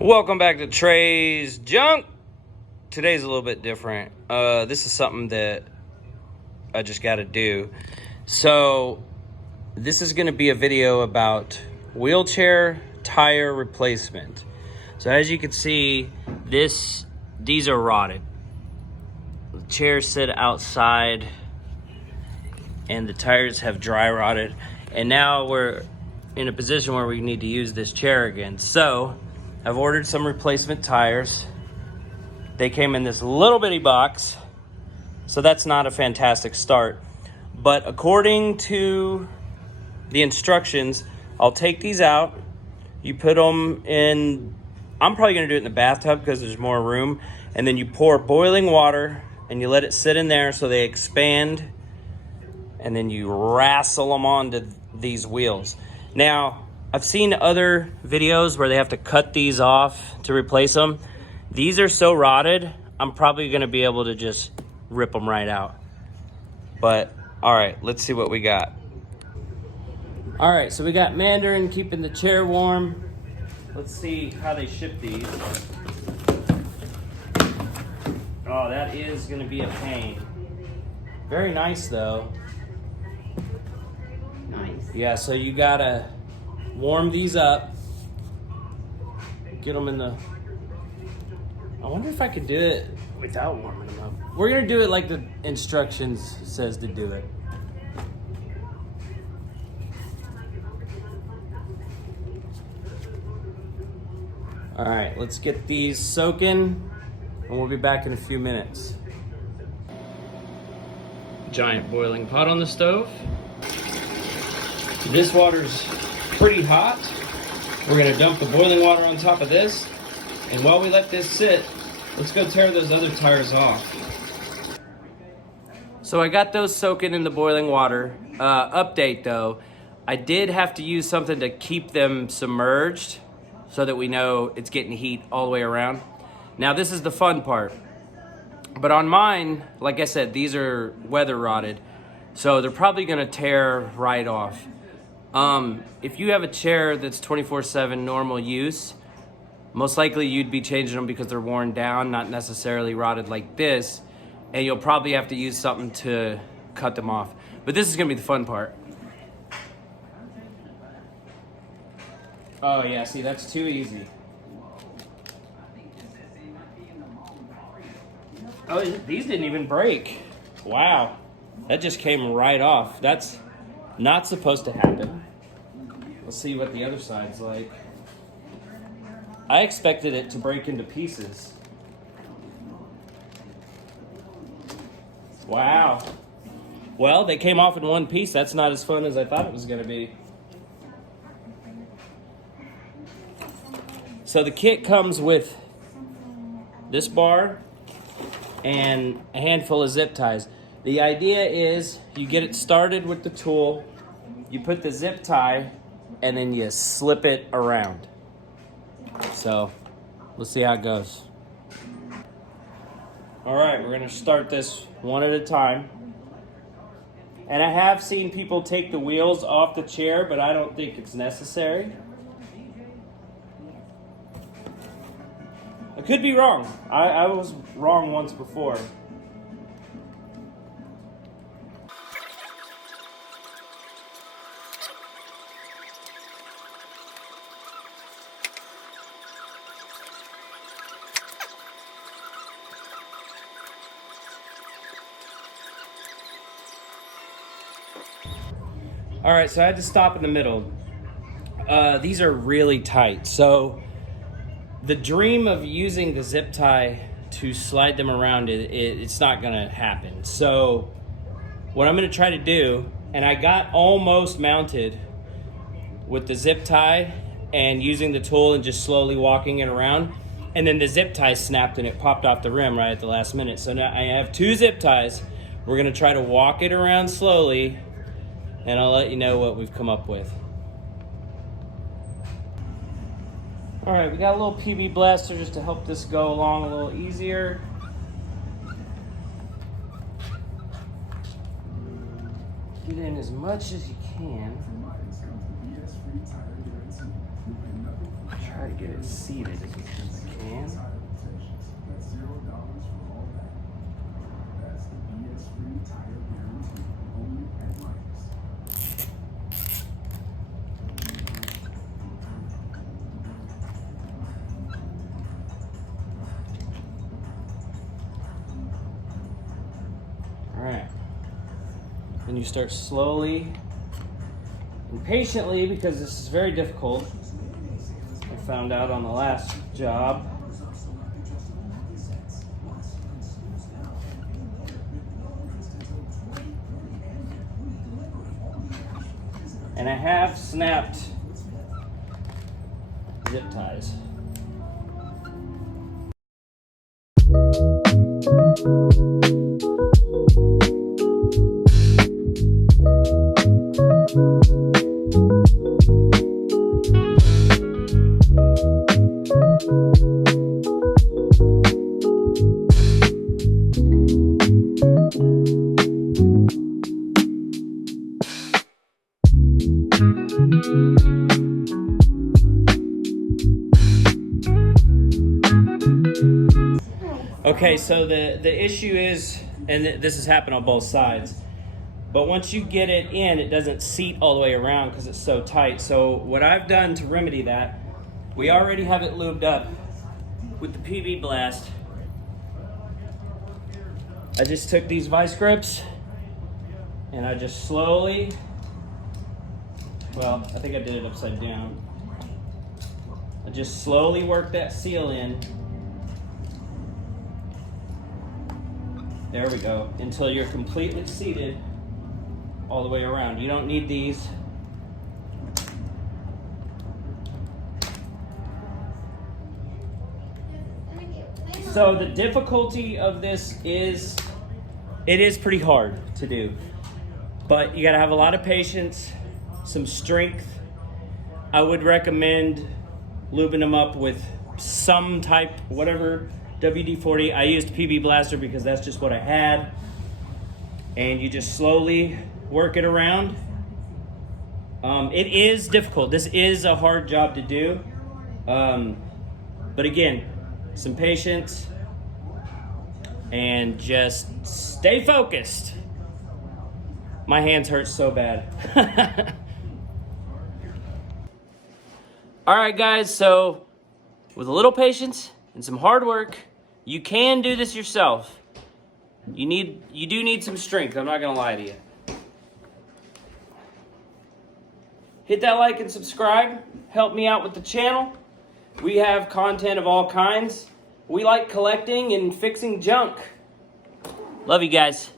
Welcome back to Trey's Junk. Today's a little bit different. This is something that I just got to do. So this is going to be a video about wheelchair tire replacement. So as you can see, these are rotted. The chairs sit outside and the tires have dry rotted. And now we're in a position where we need to use this chair again. So I've ordered some replacement tires. They came in this little bitty box, so that's not a fantastic start. But according to the instructions, I'll take these out. You put them in, I'm probably gonna do it in the bathtub because there's more room. And then you pour boiling water and you let it sit in there so they expand. And then you wrestle them onto these wheels. Now, I've seen other videos where they have to cut these off to replace them. These are so rotted, I'm probably gonna be able to just rip them right out. But, all right, let's see what we got. All right, so we got Mandarin keeping the chair warm. Let's see how they ship these. Oh, that is gonna be a pain. Very nice though. Nice. Yeah, so you gotta warm these up. Get them in the... I wonder if I could do it without warming them up. We're gonna do it like the instructions says to do it. All right, let's get these soaking and we'll be back in a few minutes. Giant boiling pot on the stove. This water's pretty hot. We're gonna dump the boiling water on top of this. And while we let this sit, let's go tear those other tires off. So I got those soaking in the boiling water. Update though, I did have to use something to keep them submerged so that we know it's getting heat all the way around. Now this is the fun part. But on mine, like I said, these are weather rotted. So they're probably gonna tear right off. If you have a chair that's 24/7 normal use, most likely you'd be changing them because they're worn down, not necessarily rotted like this, and you'll probably have to use something to cut them off. But this is gonna be the fun part. Oh yeah, see, that's too easy. Oh, these didn't even break. Wow, that just came right off. That's not supposed to happen. Let's see what the other side's like. I expected it to break into pieces. Wow. Well, they came off in one piece. That's not as fun as I thought it was gonna be. So the kit comes with this bar and a handful of zip ties. The idea is you get it started with the tool, you put the zip tie, and then you slip it around. So, let's see how it goes. All right, we're gonna start this one at a time. And I have seen people take the wheels off the chair, but I don't think it's necessary. I could be wrong. I was wrong once before. All right, so I had to stop in the middle. These are really tight. So the dream of using the zip tie to slide them around, it's not gonna happen. So what I'm gonna try to do, and I got almost mounted with the zip tie and using the tool and just slowly walking it around, and then the zip tie snapped and it popped off the rim right at the last minute. So now I have two zip ties. We're gonna try to walk it around slowly, and I'll let you know what we've come up with. All right, we got a little PB Blaster just to help this go along a little easier. Get in as much as you can. Try try to get it seated as much as I can. All right. Then you start slowly and patiently, because this is very difficult. I found out on the last job. And I have snapped zip ties. Okay, so the issue is, and this has happened on both sides, but once you get it in, it doesn't seat all the way around because it's so tight. So what I've done to remedy that, we already have it lubed up with the PB Blast. I just took these vice grips and I just slowly, well, I think I did it upside down. I just slowly work that seal in. There we go, until you're completely seated all the way around. You don't need these. So the difficulty of this is, it is pretty hard to do, but you gotta have a lot of patience, some strength. I would recommend lubing them up with some type, whatever, WD-40. I used PB Blaster because that's just what I had. And you just slowly work it around. It is difficult. This is a hard job to do. But again, some patience and just stay focused. My hands hurt so bad. All right, guys, so with a little patience and some hard work, you can do this yourself. You do need some strength, I'm not gonna lie to you. Hit that like and subscribe, help me out with the channel. We have content of all kinds. We like collecting and fixing junk. Love you guys.